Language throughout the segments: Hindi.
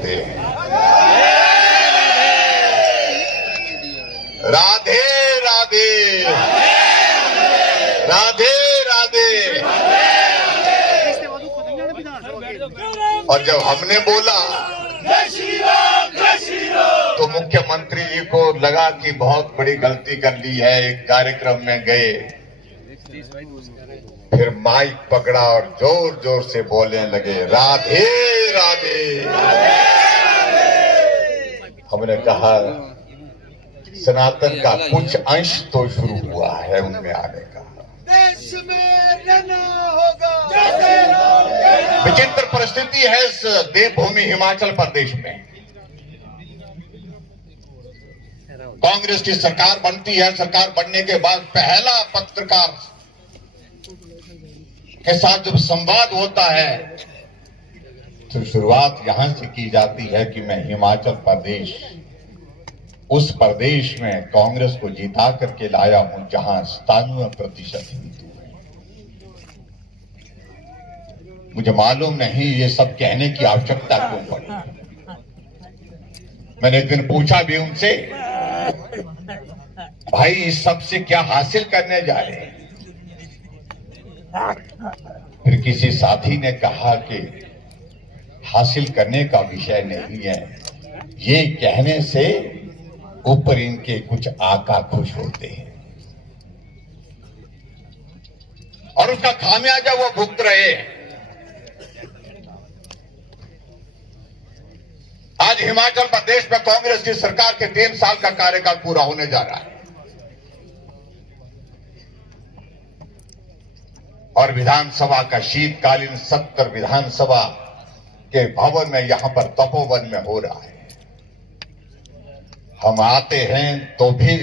होते हैं। राधे राधे, राधे राधे। और जब हमने बोला तो मुख्यमंत्री जी को लगा कि बहुत बड़ी गलती कर ली है। एक कार्यक्रम में गए, फिर माइक पकड़ा और जोर जोर से बोलने लगे, राधे राधे। हमने कहा सनातन का कुछ अंश तो शुरू हुआ है उनमें आने का। देश में रहना होगा। विचित्र परिस्थिति है इस देवभूमि हिमाचल प्रदेश में। कांग्रेस की सरकार बनती है। सरकार बनने के बाद पहला पत्रकार के साथ जब संवाद होता है तो शुरुआत यहां से की जाती है कि मैं हिमाचल प्रदेश, उस प्रदेश में कांग्रेस को जिता करके लाया हूं जहां 97% हिंदू हैं। मुझे मालूम नहीं ये सब कहने की आवश्यकता क्यों पड़ी। मैंने एक दिन पूछा भी उनसे, भाई इस सब से क्या हासिल करने जा रहे हैं? फिर किसी साथी ने कहा कि हासिल करने का विषय नहीं है, ये कहने से ऊपर इनके कुछ आका खुश होते हैं और उसका खामियाजा वो भुगत रहे हैं। आज हिमाचल प्रदेश में कांग्रेस की सरकार के 3 साल का कार्यकाल पूरा होने जा रहा है और विधानसभा का शीतकालीन सत्र विधानसभा के भवन में यहां पर तपोवन में हो रहा है। हम आते हैं तो भी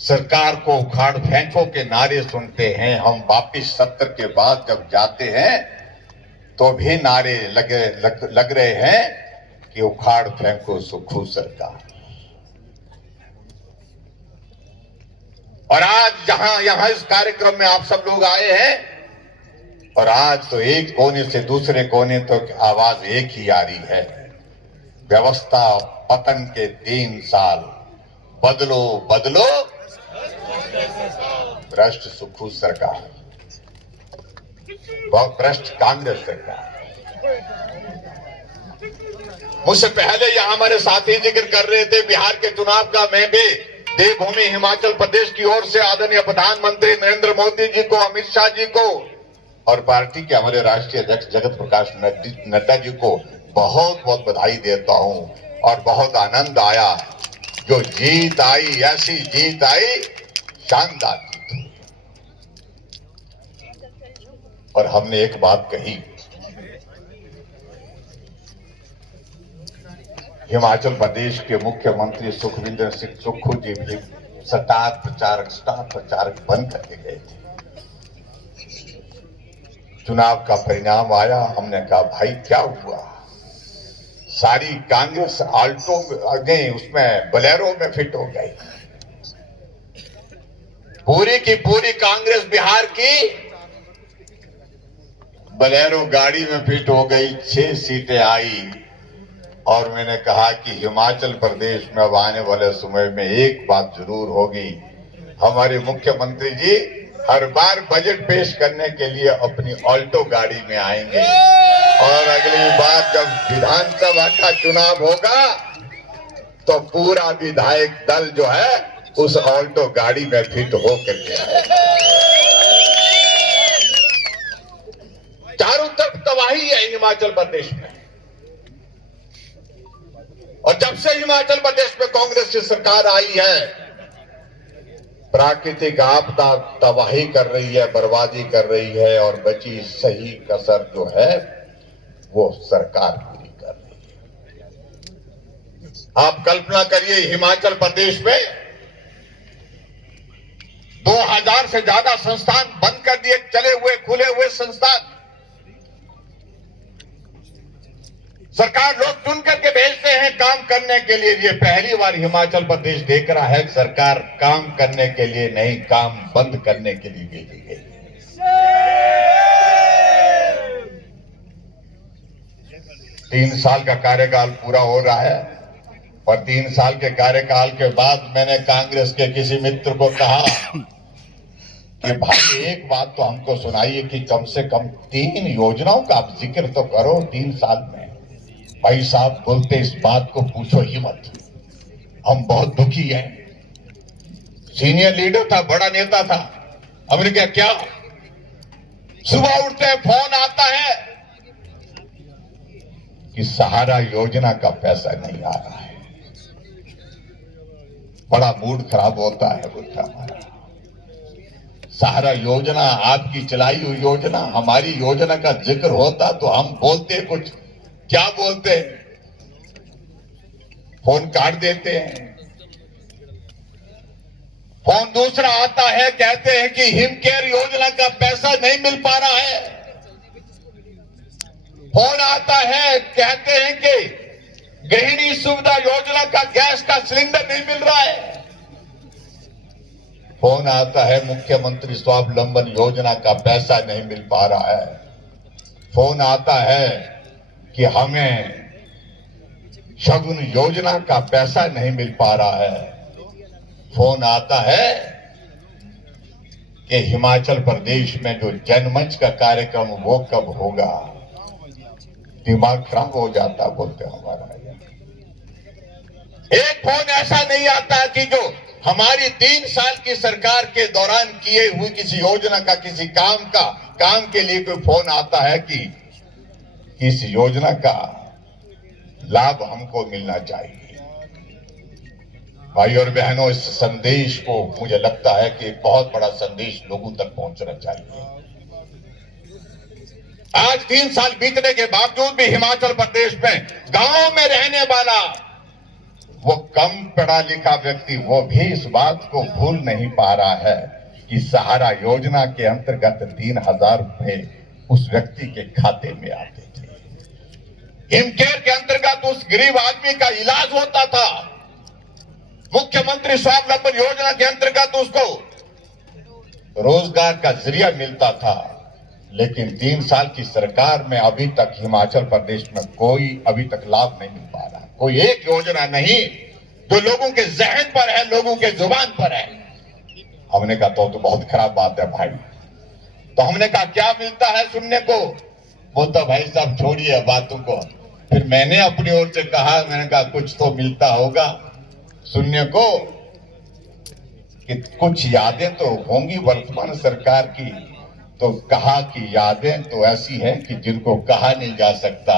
सरकार को उखाड़ फेंको के नारे सुनते हैं। हम वापिस सत्र के बाद जब जाते हैं तो भी नारे लग रहे हैं कि उखाड़ फेंको सुखू सरकार। और आज यहां इस कार्यक्रम में आप सब लोग आए हैं और आज तो एक कोने से दूसरे कोने तक तो आवाज एक ही आ रही है, व्यवस्था पतन के 3 साल, बदलो बदलो भ्रष्ट सुखू सरकार, बहुत भ्रष्ट कांग्रेस सरकार। मुझसे पहले यहां हमारे साथी जिक्र कर रहे थे बिहार के चुनाव का। मैं भी देवभूमि हिमाचल प्रदेश की ओर से आदरणीय प्रधानमंत्री नरेंद्र मोदी जी को, अमित शाह जी को और पार्टी के हमारे राष्ट्रीय अध्यक्ष जगत प्रकाश नड्डा जी को बहुत बहुत बधाई देता हूं और बहुत आनंद आया। जो जीत आई, ऐसी जीत आई, शानदार जीत। और हमने एक बात कही, हिमाचल प्रदेश के मुख्यमंत्री सुखविंदर सिंह सुक्खू जी भी स्टार प्रचारक बन करके गए थे। चुनाव का परिणाम आया, हमने कहा भाई क्या हुआ? सारी कांग्रेस आल्टो गई, उसमें बोलेरो में फिट हो गई। पूरी की पूरी कांग्रेस बिहार की बोलेरो गाड़ी में फिट हो गई। 6 सीटें आई और मैंने कहा कि हिमाचल प्रदेश में अब आने वाले समय में एक बात जरूर होगी, हमारे मुख्यमंत्री जी हर बार बजट पेश करने के लिए अपनी ऑल्टो गाड़ी में आएंगे और अगली बार जब विधानसभा का चुनाव होगा तो पूरा विधायक दल जो है उस ऑल्टो गाड़ी में फिट हो करके आएगा। चारों तरफ तबाही है हिमाचल प्रदेश में और जब से हिमाचल प्रदेश में कांग्रेस की सरकार आई है, प्राकृतिक आपदा तबाही कर रही है, बर्बादी कर रही है और बची सही कसर जो है वो सरकार पूरी कर रही है। आप कल्पना करिए हिमाचल प्रदेश में 2000 से ज्यादा संस्थान बंद कर दिए, चले हुए खुले हुए संस्थान। सरकार लोग चुन करके भेजते हैं काम करने के लिए। ये पहली बार हिमाचल प्रदेश देख रहा है सरकार काम करने के लिए नहीं, काम बंद करने के लिए भेजी गई। 3 साल का कार्यकाल पूरा हो रहा है और 3 साल के कार्यकाल के बाद मैंने कांग्रेस के किसी मित्र को कहा कि भाई एक बात तो हमको सुनाइए कि कम से कम 3 योजनाओं का आप जिक्र तो करो 3 साल में। भाई साहब बोलते इस बात को पूछो ही मत, हम बहुत दुखी हैं। सीनियर लीडर था, बड़ा नेता था, हमने क्या सुबह उठते हैं फोन आता है कि सहारा योजना का पैसा नहीं आ रहा है। बड़ा मूड खराब होता है बोलता हमारा। सहारा योजना आपकी चलाई हुई योजना, हमारी योजना का जिक्र होता तो हम बोलते कुछ, क्या बोलते, फोन काट देते हैं। फोन दूसरा आता है, कहते हैं कि हिमकेयर योजना का पैसा नहीं मिल पा रहा है। फोन आता है, कहते हैं कि गृहिणी सुविधा योजना का गैस का सिलेंडर नहीं मिल रहा है। फोन आता है मुख्यमंत्री स्वावलंबन योजना का पैसा नहीं मिल पा रहा है। फोन आता है कि हमें शगुन योजना का पैसा नहीं मिल पा रहा है। फोन आता है कि हिमाचल प्रदेश में जो जनमंच का कार्यक्रम वो कब होगा। दिमाग खराब हो जाता बोलते हमारा। एक फोन ऐसा नहीं आता कि जो हमारी 3 साल की सरकार के दौरान किए हुए किसी योजना का, किसी काम के लिए कोई फोन आता है कि इस योजना का लाभ हमको मिलना चाहिए। भाई और बहनों, इस संदेश को मुझे लगता है कि एक बहुत बड़ा संदेश लोगों तक पहुंचना चाहिए। आज 3 साल बीतने के बावजूद भी हिमाचल प्रदेश में गांव में रहने वाला वो कम पढ़ा लिखा व्यक्ति वो भी इस बात को भूल नहीं पा रहा है कि सहारा योजना के अंतर्गत 3,000 रुपए उस व्यक्ति के खाते में आते थे। हिमकेयर के अंतर्गत उस गरीब आदमी का इलाज होता था। मुख्यमंत्री स्वावलंबन योजना के अंतर्गत उसको रोजगार का जरिया मिलता था। लेकिन 3 साल की सरकार में अभी तक हिमाचल प्रदेश में कोई अभी तक लाभ नहीं मिल पा रहा। कोई एक योजना नहीं जो लोगों के जहन पर है, लोगों के जुबान पर है। हमने कहा तो बहुत खराब बात है भाई। तो हमने कहा क्या मिलता है सुनने को। बोलता भाई साहब छोड़िए बातों को। फिर मैंने अपनी ओर से कहा, मैंने कहा कुछ तो मिलता होगा सुनने को कि कुछ यादें तो होंगी वर्तमान सरकार की। तो कहा कि यादें तो ऐसी हैं कि जिनको कहा नहीं जा सकता।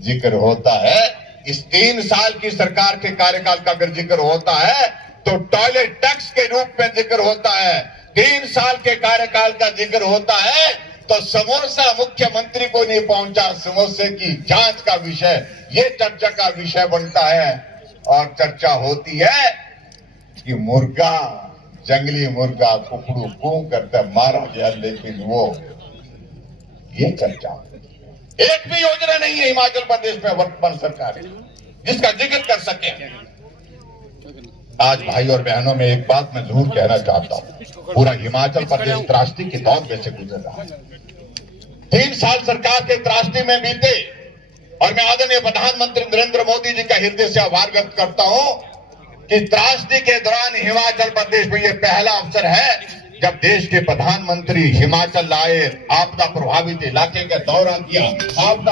जिक्र होता है इस 3 साल की सरकार के कार्यकाल का अगर जिक्र होता है तो टॉयलेट टैक्स के रूप में जिक्र होता है। 3 साल के कार्यकाल का जिक्र होता है तो समोसा मुख्यमंत्री को नहीं पहुंचा, समोसे की जांच का विषय ये चर्चा का विषय बनता है। और चर्चा होती है कि मुर्गा, जंगली मुर्गा कुकड़ू कू करता मारा गया, लेकिन वो ये चर्चा। एक भी योजना नहीं है हिमाचल प्रदेश में वर्तमान सरकार जिसका जिक्र कर सके। आज भाई और बहनों में एक बात मैं जरूर कहना चाहता हूं, पूरा हिमाचल प्रदेश त्रासदी की दौर में से गुजर रहा है। 3 साल सरकार के त्रासदी में बीते और मैं आदरणीय प्रधानमंत्री नरेंद्र मोदी जी का हृदय से आभार व्यक्त करता हूं कि त्रासदी के दौरान हिमाचल प्रदेश में यह पहला अवसर है जब देश के प्रधानमंत्री हिमाचल आए, आपदा प्रभावित इलाके का दौरा किया। आपदा